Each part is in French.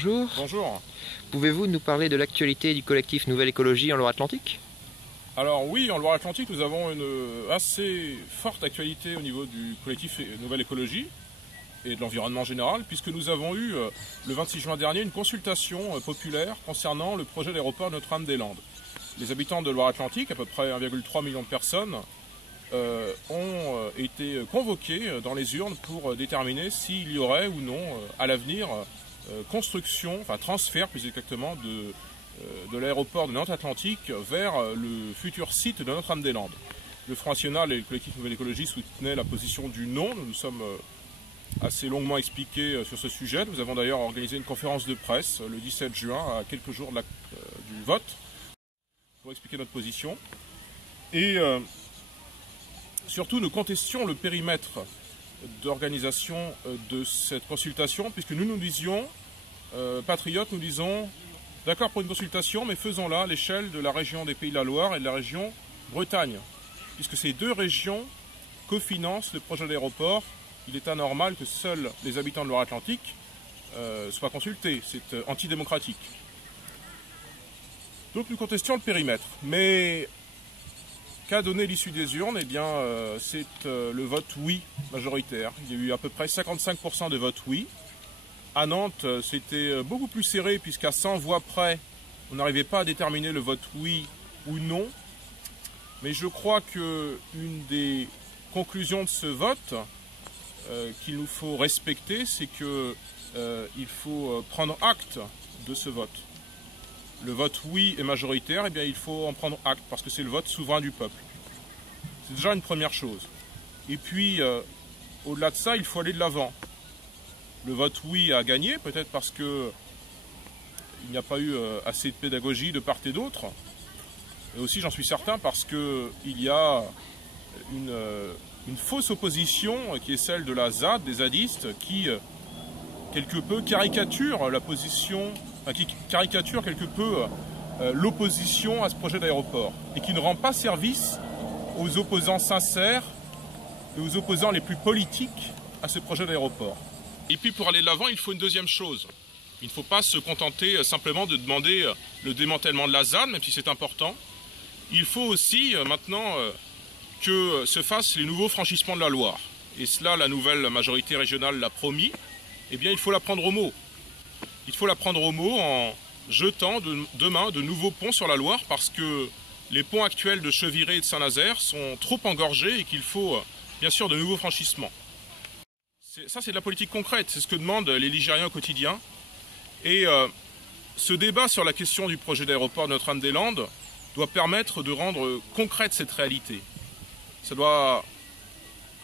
Bonjour. Bonjour. Pouvez-vous nous parler de l'actualité du collectif Nouvelle Écologie en Loire-Atlantique? Alors oui, en Loire-Atlantique, nous avons une assez forte actualité au niveau du collectif Nouvelle Écologie et de l'environnement général, puisque nous avons eu le 26 juin dernier une consultation populaire concernant le projet d'aéroport Notre-Dame-des-Landes. Les habitants de Loire-Atlantique, à peu près 1,3 million de personnes, ont été convoqués dans les urnes pour déterminer s'il y aurait ou non à l'avenir construction, enfin transfert plus exactement de l'aéroport de Nantes-Atlantique vers le futur site de Notre-Dame-des-Landes. Le Front National et le collectif Nouvelle Écologie soutenaient la position du non. Nous nous sommes assez longuement expliqués sur ce sujet. Nous avons d'ailleurs organisé une conférence de presse le 17 juin, à quelques jours du vote, pour expliquer notre position. Et surtout, nous contestions le périmètre d'organisation de cette consultation, puisque nous disions, patriotes, nous disons, d'accord pour une consultation, mais faisons-la à l'échelle de la région des Pays de la Loire et de la région Bretagne, puisque ces deux régions cofinancent le projet d'aéroport. Il est anormal que seuls les habitants de Loire-Atlantique soient consultés, c'est antidémocratique. Donc nous contestions le périmètre, mais qu'a donné l'issue des urnes? Eh bien, c'est le vote oui majoritaire. Il y a eu à peu près 55% de vote oui. À Nantes, c'était beaucoup plus serré, puisqu'à 100 voix près, on n'arrivait pas à déterminer le vote oui ou non. Mais je crois qu'une des conclusions de ce vote qu'il nous faut respecter, c'est qu'il faut prendre acte de ce vote. Le vote oui est majoritaire, eh bien il faut en prendre acte, parce que c'est le vote souverain du peuple. C'est déjà une première chose. Et puis, au-delà de ça, il faut aller de l'avant. Le vote oui a gagné, peut-être parce qu'il n'y a pas eu assez de pédagogie de part et d'autre. Et aussi, j'en suis certain, parce qu'il y a une fausse opposition qui est celle de la ZAD, des zadistes, qui quelque peu caricature la position, enfin, qui caricature quelque peu l'opposition à ce projet d'aéroport, et qui ne rend pas service aux opposants sincères et aux opposants les plus politiques à ce projet d'aéroport. Et puis pour aller de l'avant, il faut une deuxième chose. Il ne faut pas se contenter simplement de demander le démantèlement de la ZAD, même si c'est important. Il faut aussi maintenant que se fassent les nouveaux franchissements de la Loire. Et cela, la nouvelle majorité régionale l'a promis. Eh bien, il faut la prendre au mot. Il faut la prendre au mot en jetant demain de nouveaux ponts sur la Loire, parce que les ponts actuels de Cheviré et de Saint-Nazaire sont trop engorgés et qu'il faut bien sûr de nouveaux franchissements. Ça, c'est de la politique concrète, c'est ce que demandent les Ligériens au quotidien. Et ce débat sur la question du projet d'aéroport Notre-Dame-des-Landes doit permettre de rendre concrète cette réalité. Ça doit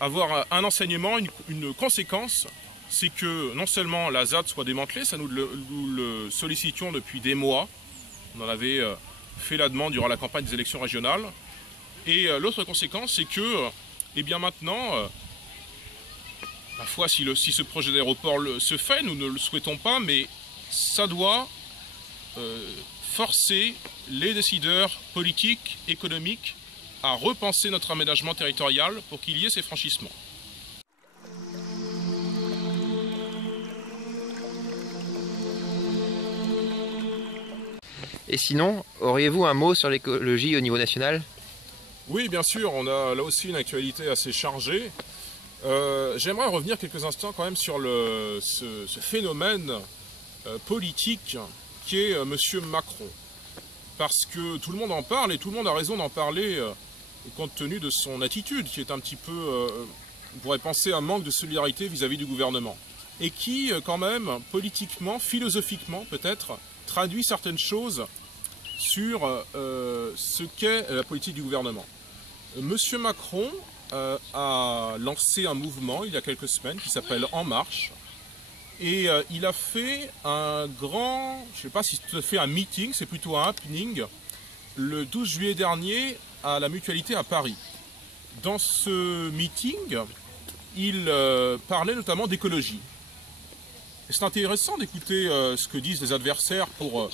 avoir un enseignement, une conséquence, c'est que non seulement la ZAD soit démantelée, ça nous le sollicitions depuis des mois, on en avait fait la demande durant la campagne des élections régionales, et l'autre conséquence, c'est que, eh bien maintenant, ma foi, si ce projet d'aéroport se fait, nous ne le souhaitons pas, mais ça doit forcer les décideurs politiques, économiques, à repenser notre aménagement territorial pour qu'il y ait ces franchissements. Et sinon, auriez-vous un mot sur l'écologie au niveau national? Oui, bien sûr, on a là aussi une actualité assez chargée. J'aimerais revenir quelques instants quand même sur ce phénomène politique qui est M. Macron. Parce que tout le monde en parle, et tout le monde a raison d'en parler, compte tenu de son attitude, qui est un petit peu, on pourrait penser, un manque de solidarité vis-à-vis du gouvernement. Et qui, quand même, politiquement, philosophiquement peut-être, traduit certaines choses sur ce qu'est la politique du gouvernement. M. Macron a lancé un mouvement il y a quelques semaines qui s'appelle En Marche, et il a fait un grand, je ne sais pas si c'est tout à fait un meeting, c'est plutôt un happening, le 12 juillet dernier à la Mutualité à Paris. Dans ce meeting, il parlait notamment d'écologie. C'est intéressant d'écouter ce que disent les adversaires pour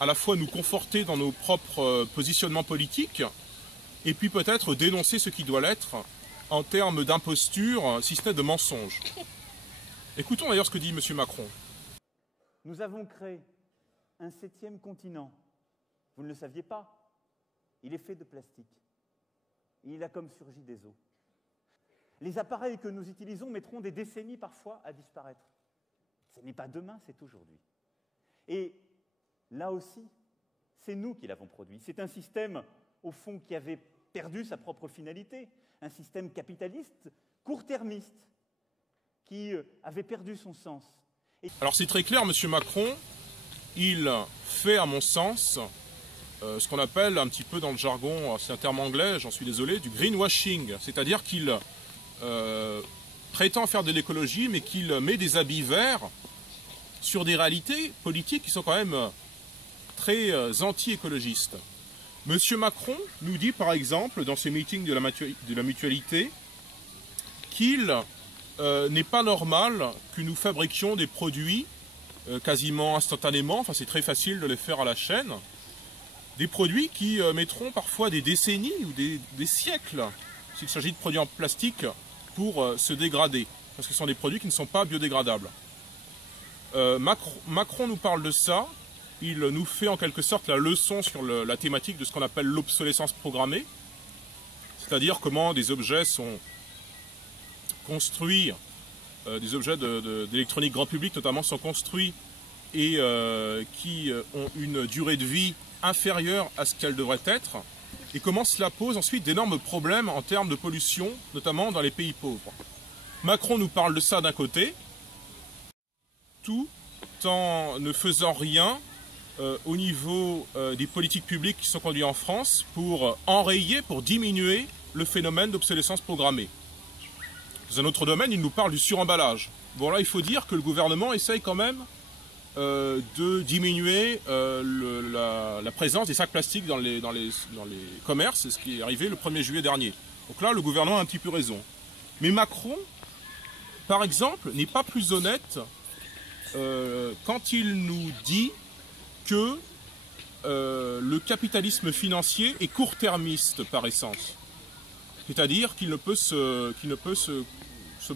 à la fois nous conforter dans nos propres positionnements politiques, et puis peut-être dénoncer ce qui doit l'être en termes d'imposture, si ce n'est de mensonge. Écoutons d'ailleurs ce que dit M. Macron. Nous avons créé un 7e continent. Vous ne le saviez pas. Il est fait de plastique. Il a comme surgi des eaux. Les appareils que nous utilisons mettront des décennies parfois à disparaître. Ce n'est pas demain, c'est aujourd'hui. Et là aussi, c'est nous qui l'avons produit. C'est un système, au fond, qui avait perdu sa propre finalité. Un système capitaliste, court-termiste, qui avait perdu son sens. Alors c'est très clair, M. Macron, il fait, à mon sens, ce qu'on appelle un petit peu dans le jargon, c'est un terme anglais, j'en suis désolé, du greenwashing. C'est-à-dire qu'il prétend faire de l'écologie, mais qu'il met des habits verts sur des réalités politiques qui sont quand même très anti-écologistes. M. Macron nous dit par exemple, dans ses meetings de la mutualité, qu'il n'est pas normal que nous fabriquions des produits quasiment instantanément, enfin c'est très facile de les faire à la chaîne, des produits qui mettront parfois des décennies ou des siècles, s'il s'agit de produits en plastique, pour se dégrader, parce que ce sont des produits qui ne sont pas biodégradables. Macron nous parle de ça, il nous fait en quelque sorte la leçon sur la thématique de ce qu'on appelle l'obsolescence programmée, c'est-à-dire comment des objets sont construits, des objets d'électronique grand public notamment sont construits et qui ont une durée de vie inférieure à ce qu'elle devrait être, et comment cela pose ensuite d'énormes problèmes en termes de pollution, notamment dans les pays pauvres. Macron nous parle de ça d'un côté, tout en ne faisant rien au niveau des politiques publiques qui sont conduites en France pour enrayer, pour diminuer le phénomène d'obsolescence programmée. Dans un autre domaine, il nous parle du suremballage. Bon là, il faut dire que le gouvernement essaye quand même de diminuer la présence des sacs plastiques dans les commerces, c'est ce qui est arrivé le 1er juillet dernier. Donc là, le gouvernement a un petit peu raison. Mais Macron, par exemple, n'est pas plus honnête quand il nous dit que le capitalisme financier est court-termiste par essence. C'est-à-dire qu'il ne peut se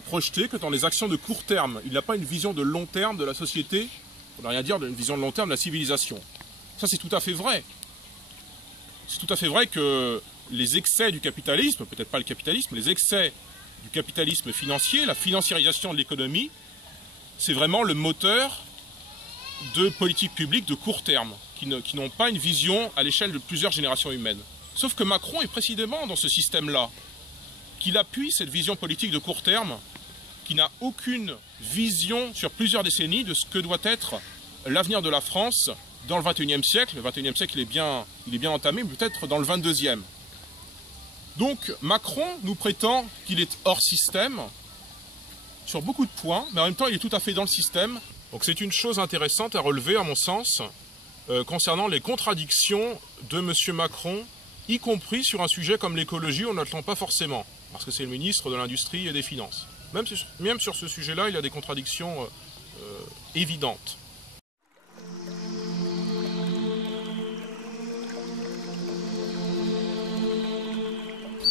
projeter que dans les actions de court terme. Il n'a pas une vision de long terme de la société, on ne peut rien dire d'une vision de long terme de la civilisation. Ça, c'est tout à fait vrai. C'est tout à fait vrai que les excès du capitalisme, peut-être pas le capitalisme, les excès du capitalisme financier, la financiarisation de l'économie, c'est vraiment le moteur de politiques publiques de court terme, qui n'ont pas une vision à l'échelle de plusieurs générations humaines. Sauf que Macron est précisément dans ce système-là, qu'il appuie cette vision politique de court terme, qui n'a aucune vision sur plusieurs décennies de ce que doit être l'avenir de la France dans le XXIe siècle. Le XXIe siècle, il est bien entamé, mais peut-être dans le XXIIe. Donc Macron nous prétend qu'il est hors système sur beaucoup de points, mais en même temps il est tout à fait dans le système. Donc c'est une chose intéressante à relever à mon sens concernant les contradictions de M. Macron, y compris sur un sujet comme l'écologie, on ne l'attend pas forcément, parce que c'est le ministre de l'Industrie et des Finances. Même sur ce sujet-là, il y a des contradictions évidentes.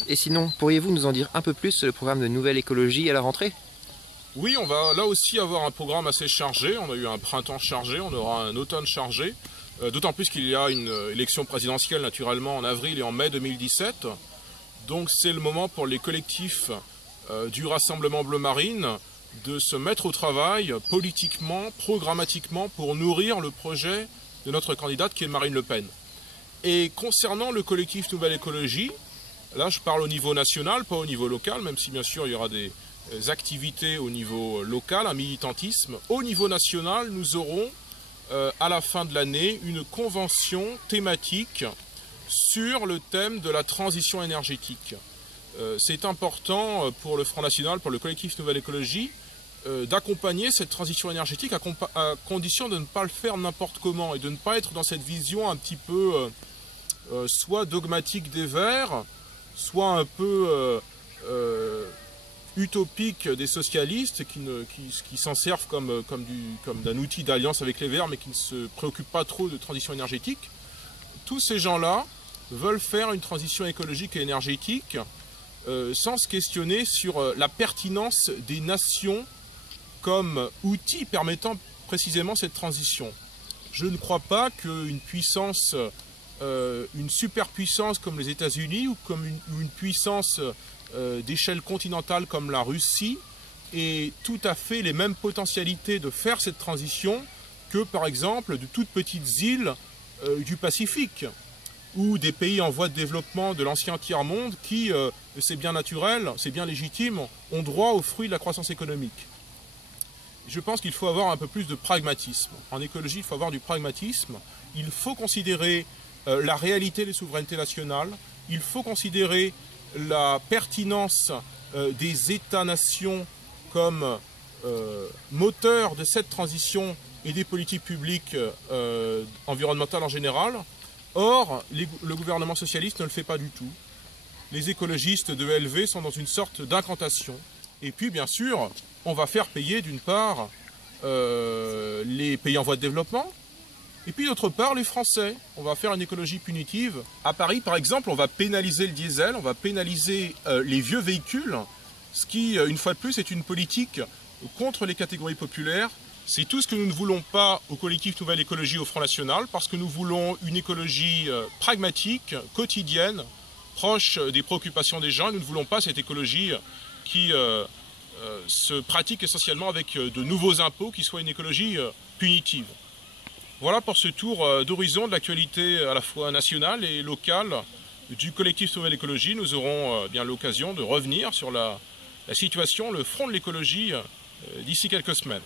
Et sinon, pourriez-vous nous en dire un peu plus sur le programme de Nouvelle Écologie à la rentrée ? Oui, on va là aussi avoir un programme assez chargé. On a eu un printemps chargé, on aura un automne chargé. D'autant plus qu'il y a une élection présidentielle naturellement en avril et en mai 2017. Donc c'est le moment pour les collectifs du Rassemblement Bleu Marine de se mettre au travail politiquement, programmatiquement pour nourrir le projet de notre candidate qui est Marine Le Pen. Et concernant le collectif Nouvelle Écologie, là je parle au niveau national, pas au niveau local, même si bien sûr il y aura des activités au niveau local, un militantisme. Au niveau national, nous aurons à la fin de l'année une convention thématique sur le thème de la transition énergétique. C'est important pour le Front National, pour le collectif Nouvelle Écologie, d'accompagner cette transition énergétique à condition de ne pas le faire n'importe comment et de ne pas être dans cette vision un petit peu soit dogmatique des Verts, soit un peu utopique des socialistes qui s'en servent comme d'un outil d'alliance avec les Verts mais qui ne se préoccupent pas trop de transition énergétique. Tous ces gens-là veulent faire une transition écologique et énergétique sans se questionner sur la pertinence des nations comme outil permettant précisément cette transition. Je ne crois pas qu'une puissance, une superpuissance comme les États-Unis ou comme une puissance d'échelle continentale comme la Russie ait tout à fait les mêmes potentialités de faire cette transition que par exemple de toutes petites îles du Pacifique ou des pays en voie de développement de l'ancien tiers-monde qui, c'est bien naturel, c'est bien légitime, ont droit aux fruits de la croissance économique. Je pense qu'il faut avoir un peu plus de pragmatisme. En écologie, il faut avoir du pragmatisme. Il faut considérer la réalité des souverainetés nationales. Il faut considérer la pertinence des États-nations comme moteur de cette transition et des politiques publiques environnementales en général. Or, le gouvernement socialiste ne le fait pas du tout. Les écologistes de LV sont dans une sorte d'incantation. Et puis, bien sûr, on va faire payer d'une part les pays en voie de développement, et puis d'autre part les Français. On va faire une écologie punitive. À Paris, par exemple, on va pénaliser le diesel, on va pénaliser les vieux véhicules, ce qui, une fois de plus, est une politique contre les catégories populaires. C'est tout ce que nous ne voulons pas au collectif Nouvelle Écologie au Front National, parce que nous voulons une écologie pragmatique, quotidienne, proche des préoccupations des gens. Nous ne voulons pas cette écologie qui se pratique essentiellement avec de nouveaux impôts, qui soit une écologie punitive. Voilà pour ce tour d'horizon de l'actualité à la fois nationale et locale du collectif Nouvelle Écologie. Nous aurons bien l'occasion de revenir sur la situation, le front de l'écologie d'ici quelques semaines.